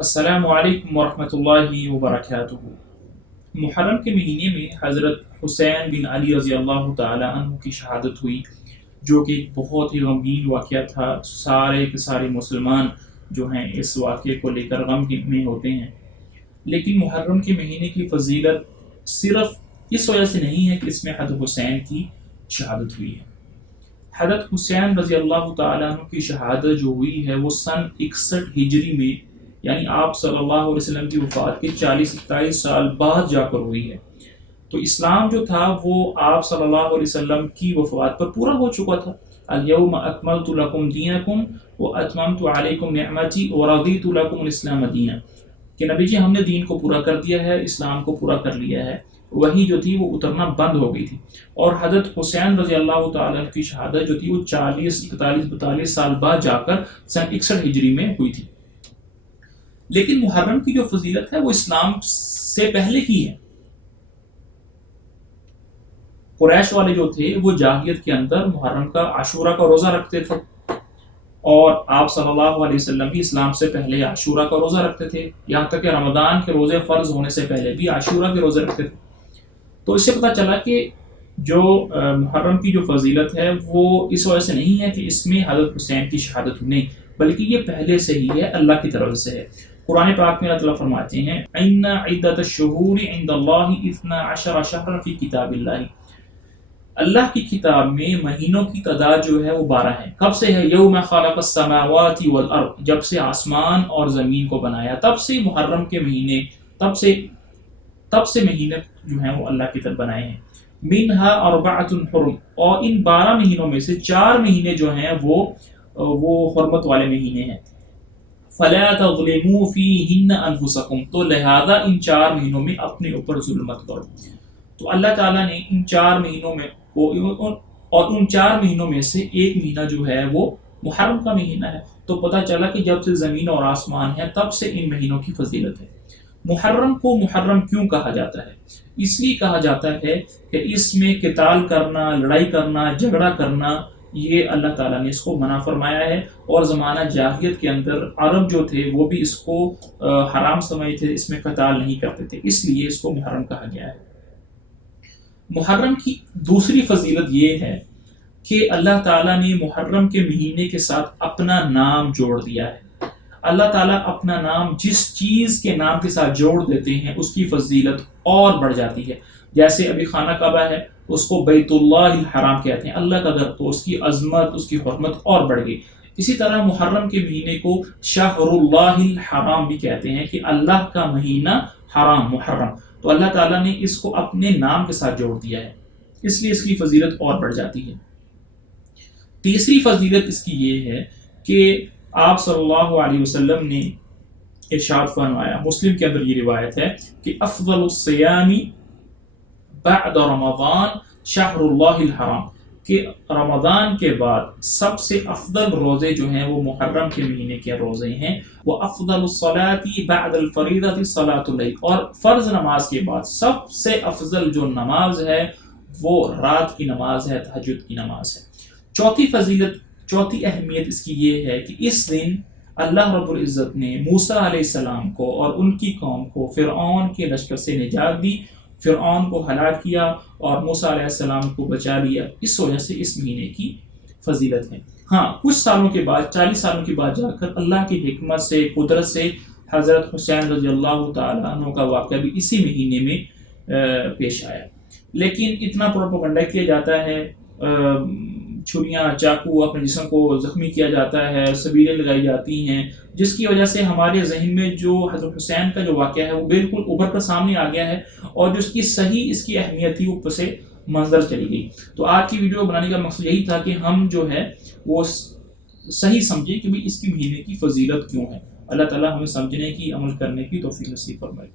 السلام علیکم ورحمۃ اللہ وبرکاتہ۔ محرم کے مہینے میں حضرت حسین بن علی رضی اللہ تعالی عنہ کی شہادت ہوئی، جو کہ ایک بہت ہی غمگین واقعہ تھا۔ سارے کے سارے مسلمان جو ہیں اس واقعے کو لے کر غم میں ہوتے ہیں، لیکن محرم کے مہینے کی فضیلت صرف اس وجہ سے نہیں ہے کہ اس میں حضرت حسین کی شہادت ہوئی ہے۔ حضرت حسین رضی اللہ تعالیٰ عنہ کی شہادت جو ہوئی ہے وہ سن 61 ہجری میں، یعنی آپ صلی اللہ علیہ وسلم کی وفات کے 40-41 سال بعد جا کر ہوئی ہے۔ تو اسلام جو تھا وہ آپ صلی اللہ علیہ وسلم کی وفات پر پورا ہو چکا تھا۔ الیوم اکملت لکم دینکم واتممت علیکم نعمتی ورضیت لکم الاسلام دینا، کہ نبی جی ہم نے دین کو پورا کر دیا ہے، اسلام کو پورا کر لیا ہے۔ وہی جو تھی وہ اترنا بند ہو گئی تھی، اور حضرت حسین رضی اللہ تعالیٰ کی شہادت جو تھی وہ 41 سال بعد جا کر سن 61 ہجری میں ہوئی تھی۔ لیکن محرم کی جو فضیلت ہے وہ اسلام سے پہلے کی ہے۔ قریش والے جو تھے وہ جاہلیت کے اندر محرم کا عاشورہ کا روزہ رکھتے تھے، اور آپ صلی اللہ علیہ وسلم بھی اسلام سے پہلے عاشورہ کا روزہ رکھتے تھے، یہاں تک کہ رمضان کے روزے فرض ہونے سے پہلے بھی عاشورہ کے روزے رکھتے تھے۔ تو اس سے پتہ چلا کہ جو محرم کی جو فضیلت ہے وہ اس وجہ سے نہیں ہے کہ اس میں حضرت حسین کی شہادت نہیں، بلکہ یہ پہلے سے ہی ہے، اللہ کی طرف سے ہے۔ قرآن پاک میں اللہ تعالیٰ فرماتے ہیں ان عدۃ الشہور عند اللہ 12 شہرا فی کتاب اللہ، اللہ کی کتاب میں مہینوں کی تعداد جو ہے وہ 12 ہے۔ کب سے ہے؟ یوم خلق السماوات والارض، جب سے آسمان اور زمین کو بنایا، تب سے محرم کے مہینے، تب سے مہینے جو ہیں وہ اللہ کی طرف بنائے ہیں۔ منہا اربعۃ حرم، اور ان 12 مہینوں میں سے 4 مہینے جو ہیں وہ حرمت والے مہینے ہیں۔ فلا تظلموا فیہن انفسکم، تو لہذا ان 4 مہینوں میں اپنے اوپر ظلم مت کرو۔ تو اللہ تعالیٰ نے ان 4 مہینوں میں اور ان 4 مہینوں میں سے ایک مہینہ جو ہے وہ محرم کا مہینہ ہے۔ تو پتہ چلا کہ جب سے زمین اور آسمان ہے تب سے ان مہینوں کی فضیلت ہے۔ محرم کو محرم کیوں کہا جاتا ہے؟ اس لیے کہا جاتا ہے کہ اس میں قتال کرنا، لڑائی کرنا، جھگڑا کرنا، یہ اللہ تعالیٰ نے اس کو منع فرمایا ہے، اور زمانہ جاہلیت کے اندر عرب جو تھے وہ بھی اس کو حرام سمجھتے تھے، اس میں قتال نہیں کرتے تھے، اس لیے اس کو محرم کہا گیا ہے۔ محرم کی دوسری فضیلت یہ ہے کہ اللہ تعالیٰ نے محرم کے مہینے کے ساتھ اپنا نام جوڑ دیا ہے۔ اللہ تعالیٰ اپنا نام جس چیز کے نام کے ساتھ جوڑ دیتے ہیں اس کی فضیلت اور بڑھ جاتی ہے۔ جیسے ابھی خانہ کعبہ ہے، اس کو بیت اللہ الحرام کہتے ہیں، اللہ کا گھر، تو اس کی عظمت، اس کی حرمت اور بڑھ گئی۔ اسی طرح محرم کے مہینے کو شہر اللہ الحرام بھی کہتے ہیں، کہ اللہ کا مہینہ حرام، محرم، تو اللہ تعالیٰ نے اس کو اپنے نام کے ساتھ جوڑ دیا ہے، اس لیے اس کی فضیلت اور بڑھ جاتی ہے۔ تیسری فضیلت اس کی یہ ہے کہ آپ صلی اللہ علیہ وسلم نے ارشاد فرمایا، مسلم کے اندر یہ روایت ہے کہ افضل الصیام بعد رمضان شہر اللہ الحرام، کہ رمضان کے بعد سب سے افضل روزے جو ہیں وہ محرم کے مہینے کے روزے ہیں۔ وہ افضل الصلاة بعد الفریضة صلاۃ اللیل، اور فرض نماز کے بعد سب سے افضل جو نماز ہے وہ رات کی نماز ہے، تہجد کی نماز ہے۔ چوتھی اہمیت اس کی یہ ہے کہ اس دن اللہ رب العزت نے موسیٰ علیہ السلام کو اور ان کی قوم کو فرعون کے لشکر سے نجات دی، فرعون کو ہلاک کیا اور موسیٰ علیہ السلام کو بچا لیا، اس وجہ سے اس مہینے کی فضیلت ہے۔ ہاں، کچھ سالوں کے بعد، 40 سالوں کے بعد جا کر اللہ کی حکمت سے، قدرت سے حضرت حسین رضی اللہ تعالیٰ عنہ کا واقعہ بھی اسی مہینے میں پیش آیا۔ لیکن اتنا پروپیگنڈا کیا جاتا ہے، چھریاں، چاقو، اپنے جسم کو زخمی کیا جاتا ہے، سبیلیں لگائی جاتی ہیں، جس کی وجہ سے ہمارے ذہن میں جو حضرت حسین کا جو واقعہ ہے وہ بالکل ابھر کر سامنے آ گیا ہے، اور جو اس کی صحیح اس کی اہمیت تھی وہ پس منظر چلی گئی۔ تو آج کی ویڈیو بنانے کا مقصد یہی تھا کہ ہم جو ہے وہ صحیح سمجھیں کہ اس کی مہینے کی فضیلت کیوں ہے۔ اللہ تعالیٰ ہمیں سمجھنے کی، عمل کرنے کی توفیق نصیب فرمائے۔